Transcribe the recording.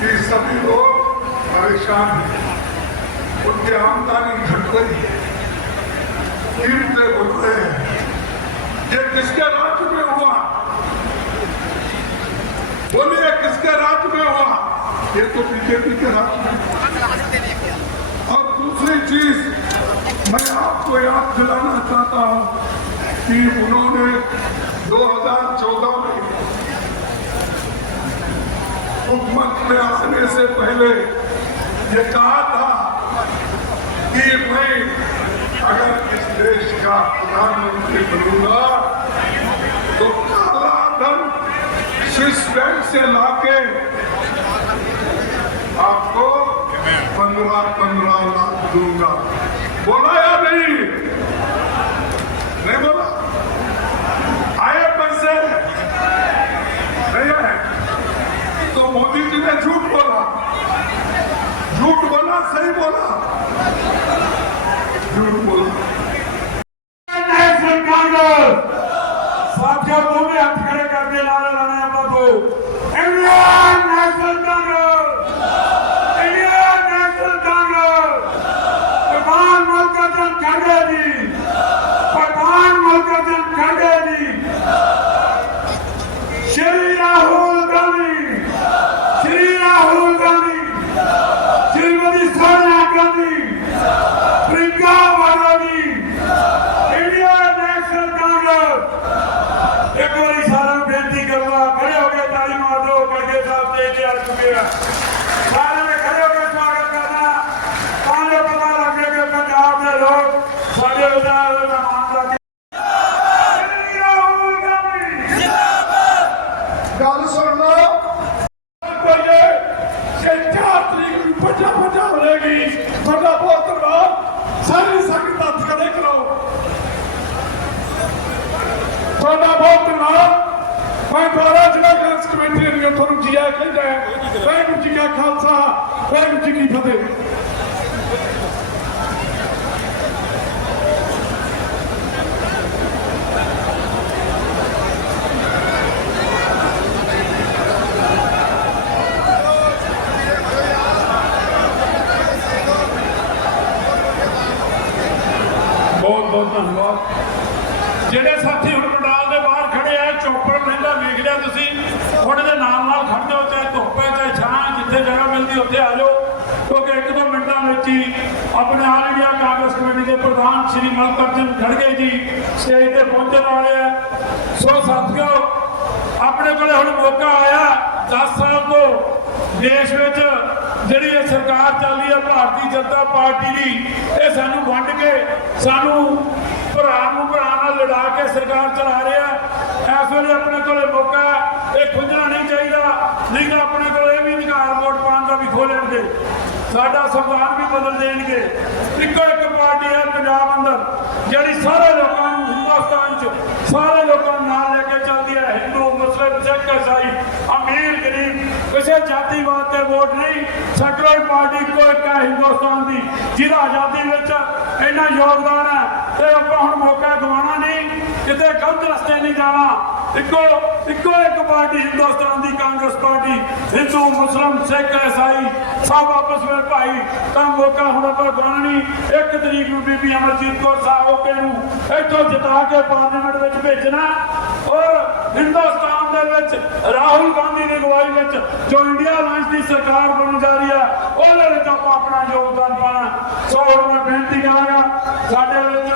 कि सभी लोग परेशान हैं उनकी आमदनी घट रही है कीमतें बढ़ रहे हैं ये किसके राज्य में हुआ बोलिए किसके राज्य में हुआ ये तो बीजेपी के राज्य में और दूसरी चीज मैं आपको याद दिलाना चाहता हूं कि उन्होंने 2014 में حکومت میں آنے سے پہلے یہ کہا تھا کہ میں اگر اس دیش کا پردھان منتری بنوں گا تو کالا دھن سوئس بینک سے لا کے آپ کو پندرہ پندرہ لاکھ دوں گا۔ بولا یا نہیں؟ बोला सही बोला झूठ बोला नेशनल कांग्रेस साथियों दोनों हाथ खड़े करके नारे लगाने ਆਪਾਂ को इंडियन नेशनल कांग्रेस ਗੱਲ ਸੁਣ ਲਓ ਕੋਲੇ ਚਾਰ ਤਰੀਕ ਨੂੰ ਪੱਜਾ ਪੱਜਾ ਹੋਵੇਗੀ ਤੁਹਾਡਾ ਬਹੁਤ ਧੰਨਵਾਦ ਸਾਰੀ ਸੰਗਤ ਹੱਥ ਖੜੇ ਕਰੋ ਤੁਹਾਡਾ ਬਹੁਤ ਧੰਨਵਾਦ ਮੈਂ ਦੁਆਰਾ ਜ਼ਿਲ੍ਹਾ ਕਮੇਟੀ ਨੇ ਤੁਹਾਨੂੰ ਜੀ ਕਹਿੰਦਾ ਹੈ। ਵਾਹਿਗੁਰੂ ਜੀ ਕਾ ਖਾਲਸਾ, ਵਾਹਿਗੁਰੂ ਜੀ ਕੀ ਫਤਿਹ। ਬਹੁਤ ਬਹੁਤ ਧੰਨਵਾਦ। ਜਿਹੜੇ ਸਾਥੀ ਜਗ੍ਹਾ ਉੱਥੇ ਆ ਜਾਓ, ਕਿਉਂਕਿ ਇੱਕ ਦੋ ਮਿੰਟਾਂ ਵਿੱਚ ਹੀ ਆਪਣੇ ਆਲ ਇੰਡੀਆ ਕਾਂਗਰਸ ਕਮੇਟੀ ਦੇ ਪ੍ਰਧਾਨ ਸ਼੍ਰੀ ਮਲਕਰਜਨ ਖੜਗੇ ਜੀ ਸਟੇਜ ਤੇ ਪਹੁੰਚਣ ਵਾਲੇ ਆ। ਸੋ ਸਾਥੀਓ, ਆਪਣੇ ਕੋਲੇ ਹੁਣ ਮੌਕਾ ਆਇਆ 10 ਸਾਲ ਤੋਂ ਦੇਸ਼ ਵਿੱਚ ਜਿਹੜੀ ਇਹ ਸਰਕਾਰ ਚੱਲਦੀ ਹੈ, ਭਾਰਤੀ ਜਨਤਾ ਪਾਰਟੀ ਦੀ, ਇਹ ਸਾਨੂੰ ਵੰਡ ਕੇ, ਸਾਨੂੰ ਭਰਾ ਨੂੰ ਭਰਾ ਨਾਲ ਲੜਾ ਕੇ ਸਰਕਾਰ ਚਲਾ ਰਿਹਾ ਇਸ ਵੇਲੇ ਆਪਣੇ ਕੋਲੇ ਮੌਕਾ ਇਹ ਖੁੰਝਣਾ ਨਹੀਂ ਚਾਹੀਦਾ। ਨਹੀਂ ਤਾਂ ਆਪਣੇ ਕੋਲ ਇਹ ਵੀ ਅਧਿਕਾਰ ਵੋਟ ਪਾਉਣ ਵੀ ਖੋਹ ਸਾਡਾ ਸੰਵਿਧਾਨ ਵੀ ਬਦਲ ਦੇਣਗੇ। ਇੱਕੋ ਇੱਕ ਪਾਰਟੀ ਹੈ ਪੰਜਾਬ ਅੰਦਰ, ਜਿਹੜੀ ਸਾਰੇ ਲੋਕਾਂ ਨੂੰ ਹਿੰਦੁਸਤਾਨ 'ਚ, ਸਾਰੇ ਲੋਕਾਂ ਨੂੰ ਨਾਲ ਲੈ ਕੇ ਚੱਲਦੀ ਹੈ। ਹਿੰਦੂ, ਮੁਸਲਿਮ, ਸਿੱਖ ਈਸਾਈ ਅਮੀਰ, ਗਰੀਬ, ਕਿਸੇ ਜਾਤੀਵਾਦ ਤੇ ਵੋਟ ਨਹੀਂ। ਸੈਕੂਲਰ ਪਾਰਟੀ ਇੱਕੋ ਇੱਕ ਹਿੰਦੁਸਤਾਨ ਦੀ, ਜਿਹਦਾ ਆਜ਼ਾਦੀ ਵਿੱਚ ਇੰਨਾ ਯੋਗਦਾਨ ਹੈ। ਤੇ ਆਪਾਂ ਹੁਣ ਮੌਕਾ ਗਵਾਉਣਾ ਨਹੀਂ, ਕਿਤੇ ਗਲਤ ਰਸਤੇ ਨਹੀਂ ਜਾਣਾ। ਇੱਕੋ ਇੱਕੋ ਇੱਕ ਪਾਰਟੀ, ਹਿੰਦੁਸਤਾਨ ਦੀ ਕਾਂਗਰਸ ਪਾਰਟੀ, ਹਿੰਦੂ, ਮੁਸਲਮ, ਸਿੱਖ, ਈਸਾਈ, ਸਭ ਆਪਸ ਵਿੱਚ ਭਾਈ, ਤਾਂ ਮੌਕਾ ਹੁਣ ਆਪਾਂ ਗਵਾਉਣਾ ਇੱਕ ਤਰੀਕ ਨੂੰ ਬੀਬੀ ਅਮਰਜੀਤ ਕੌਰ ਸਾਹਿਬ ਨੂੰ ਇੱਥੋਂ ਜਿਤਾ ਕੇ ਪਾਰਲੀਮੈਂਟ ਵਿੱਚ ਭੇਜਣਾ ਔਰ ਹਿੰਦੁਸਤਾਨ ਦੇ ਵਿੱਚ ਰਾਹੁਲ ਗਾਂਧੀ ਦੀ ਅਗਵਾਈ ਵਿੱਚ ਜੋ ਇੰਡੀਆ ਅਲਾਈਅੰਸ ਦੀ ਸਰਕਾਰ ਬਣਨ ਜਾ ਰਹੀ ਹੈ ਉਹਦੇ ਵਿੱਚ ਆਪਾਂ ਆਪਣਾ ਯੋਗਦਾਨ ਪਾਣਾ ਸੋ ਹੁਣ ਮੈਂ ਬੇਨਤੀ ਕਰਾਂਗਾ, ਸਾਡੇ ਵਿੱਚ